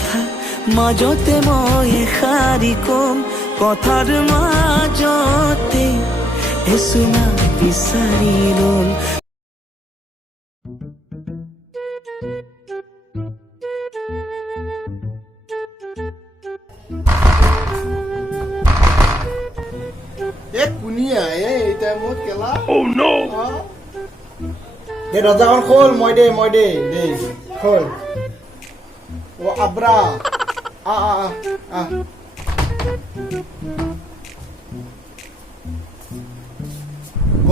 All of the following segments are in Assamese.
কথা মাজতে মই এষাৰি কম কথাৰ মাজতে এচুমা বিচাৰি ল'ম কুনিয়া এই টাইমত কেলা oh no দে দরজাখন খোল মই দে খোল ও আব্রা আ ব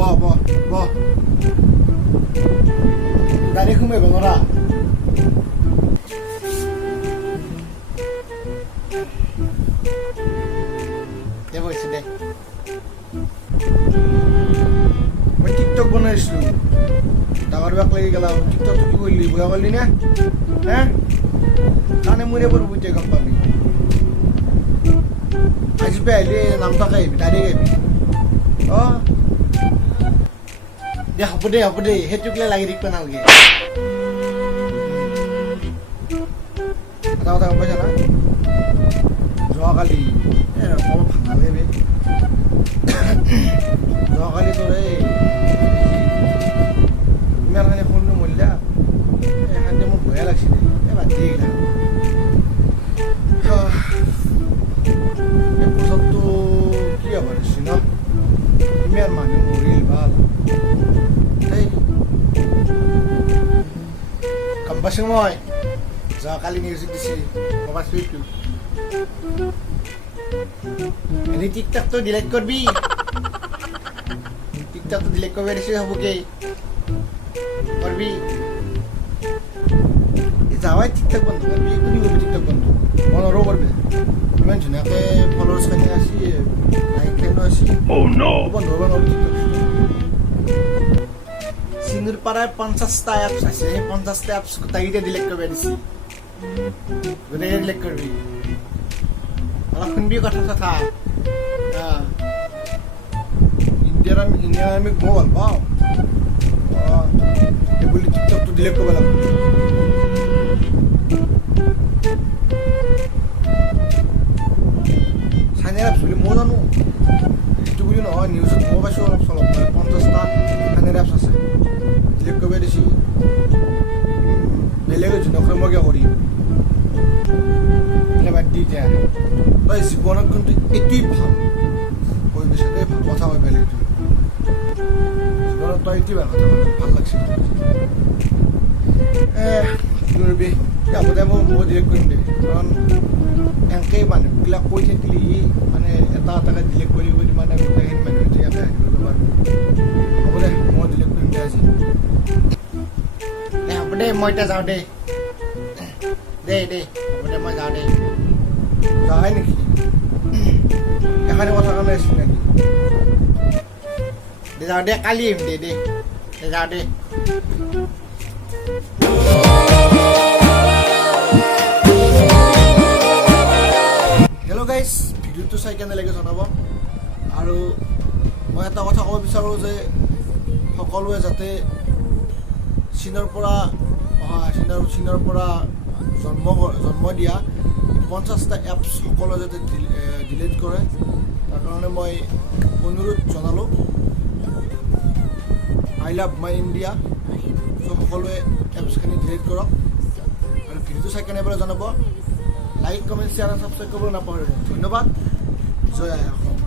গাড়ি ঘুমে বনরা দে বসে দে মই টিকটক বনাইছিলো ডাঙৰ বেক লাগি গেলা টিকটক কি কৰিলি বুঢ়া কৰিলি নে হে কানে মুৰে বৰ বুইতে গম পাবি আজি পে আহিলে নামটা খাইবি ডাইৰেক্ট আহিবি অ দে হ'ব দে সেইটোকলে লাগি থাকিব নালাগে কথা গম পাইছা না যোৱাকালি অকমান ভাল লাগে যোৱাকালি তোৰ এই ইমান মানে শুনিলো মৰিলা এখানতে মোৰ ভয়ে লাগিছিলে বাদ দি গেলা এই বছৰটো কি হ'ব দিছি ন ইমান মানুহ মৰিল ভাল এই গম পাইছো মই যোৱাকালি মিউজিক দিছি মোবাইল চুইটো এনে টিকটকটো ডিলিট করবি টিকটকটো ডিলিট করবি দিছি হব কি করবি যাওয়াই টিকটক বন্ধ করবি কোনি করবি টিকটক বন্ধ মনৰো কৰবি ইমান ধুনীয়াকে ফলোৱাৰ্ছ খানি আছি লাইক খানো আছি oh no বন্ধ করবি সিঙ্গুর পাড়ায় 50টা অ্যাপস আছে এই 50টা অ্যাপস গোটাইতে ডিলিট করবি দিছি গোটাইতে ডিলিট করবি শুনবি কথা ইণ্ডিয়াৰ আমি বৰ ভাল পাওঁ এইবুলি টিকটকটো ডিলিট কৰিব লাগিব চাইনেল এপছ বুলি মই জানো এইটো বুলি নহয় নিউজত মই পাইছোঁ অলপ চলপ 50টা চাইনেল এপছ আছে ডিলিট কৰিব দিছি বেলেগে জনকৰে মই কিয় কৰিম বাদ দি যায় তই জীৱনত কিন্তু এটি ভাল কৈ বিচাৰে ভাল কথা কৈ বেলেগ জীৱনত তই এটি ভাল লাগছে কৰিবি আগতে মই ডিলেক্ট কৰিম দে কাৰণ এনেকৈ মানুহবিলাক কৈ থাকিলে মানে এটা এটাকৈ ডিলেক্ট কৰি মানে গোটেইখিনি মানুহ ইয়াতে আহিব পাৰোঁ হ'ব দে মই ডিলেক্ট কৰিম দে আজি হ'ব দে মই এতিয়া যাওঁ দে হ'ব দে মই যাওঁ দে যাই নেকি এখানে কথা কাৰণে আছিল নেকি দে যাওঁ দে কালি আহিম দে যাওঁ দে হেল্ল' গাইজ ভিডিঅ'টো চাই কেনে লাগে জনাব আৰু মই এটা কথা ক'ব বিচাৰোঁ যে সকলোৱে যাতে চীনৰ পৰা জন্ম দিয়া 50টা এপছ সকলোৱে যাতে ডিলিট কৰে তাৰ কাৰণে মই অনুৰোধ জনালোঁ আই লাভ মাই ইণ্ডিয়া চ' সকলোৱে এপছখিনি ডিলিট কৰক আৰু ভিডিঅ'টো চাই কেনেদৰে জনাব লাইক কমেণ্ট শ্বেয়াৰ আৰু ছাবস্ক্ৰাইব কৰিব নাপাহৰিব ধন্যবাদ জয় আই অসম